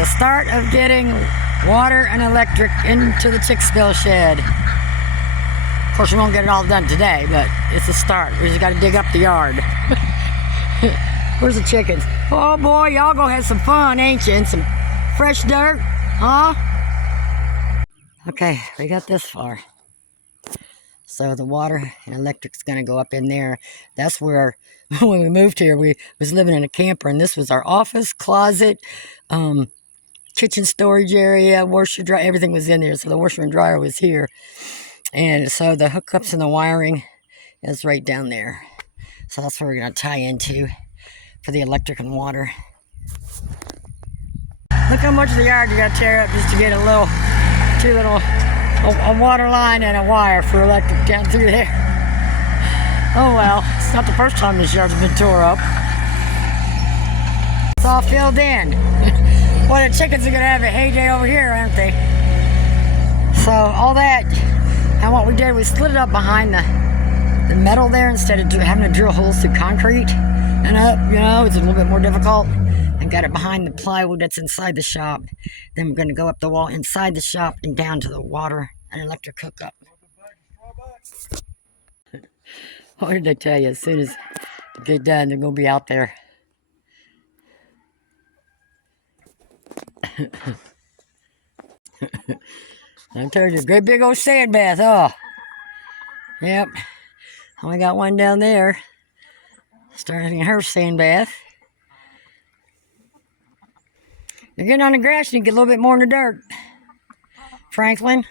the start of getting water and electric into the Chicksville Shed. Of course, we won't get it all done today, but it's a start. We just got to dig up the yard. Where's the chickens? Oh boy, y'all gonna have some fun, ain't you? And some fresh dirt, huh? Okay, we got this far. So the water and electric's gonna go up in there. That's where, when we moved here, we was living in a camper, and this was our office, closet, kitchen storage area, washer, dryer, everything was in there. So the washer and dryer was here. And so the hookups and the wiring is right down there. So that's where we're gonna tie into for the electric and water. Look how much of the yard you gotta tear up just to get a water line and a wire for electric down through there. Oh well, it's not the first time this yard's been tore up. It's all filled in. Well, the chickens are gonna have a heyday over here, aren't they? So all that, and what we did, we slid it up behind the metal there instead of having to drill holes through concrete and up, you know, it's a little bit more difficult. And got it behind the plywood that's inside the shop. Then we're going to go up the wall inside the shop and down to the water and electric hookup. What did I tell you? As soon as they get done, they're going to be out there. I told you, great big old sand bath. Oh, yep. Only got one down there. Starting her sand bath. You're getting on the grass and you get a little bit more in the dirt. Franklin.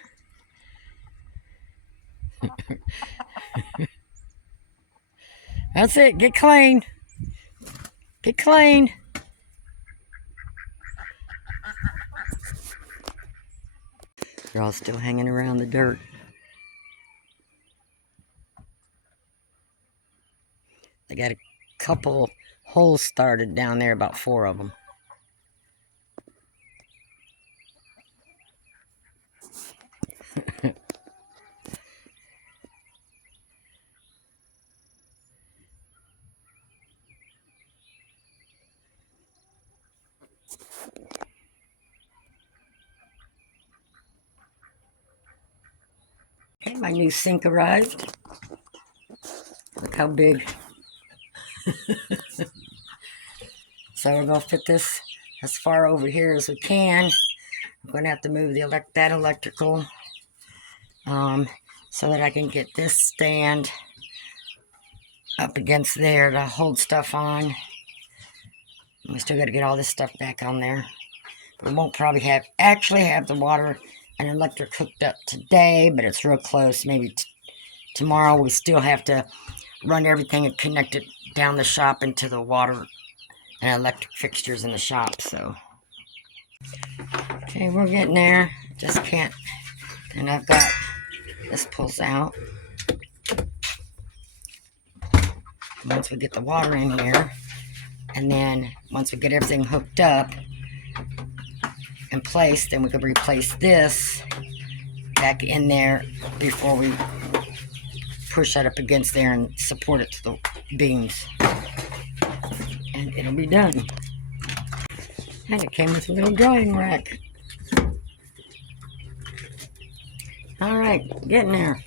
That's it. Get clean. Get clean. They're all still hanging around the dirt. They got a couple holes started down there, about 4 of them. Okay, my new sink arrived. Look how big. So we're going to fit this as far over here as we can. I'm going to have to move that electrical so that I can get this stand up against there to hold stuff on. And we still got to get all this stuff back on there. We won't probably actually have the water and electric hooked up today, but it's real close. Maybe tomorrow. We still have to run everything and connect it down the shop into the water and electric fixtures in the shop. So, okay, we're getting there. Just can't. And I've got this pulls out. Once we get the water in here, and then once we get everything hooked up and placed, then we can replace this back in there before we push that up against there and support it to the beams. And it'll be done. And it came with a little drying rack. Alright, getting there.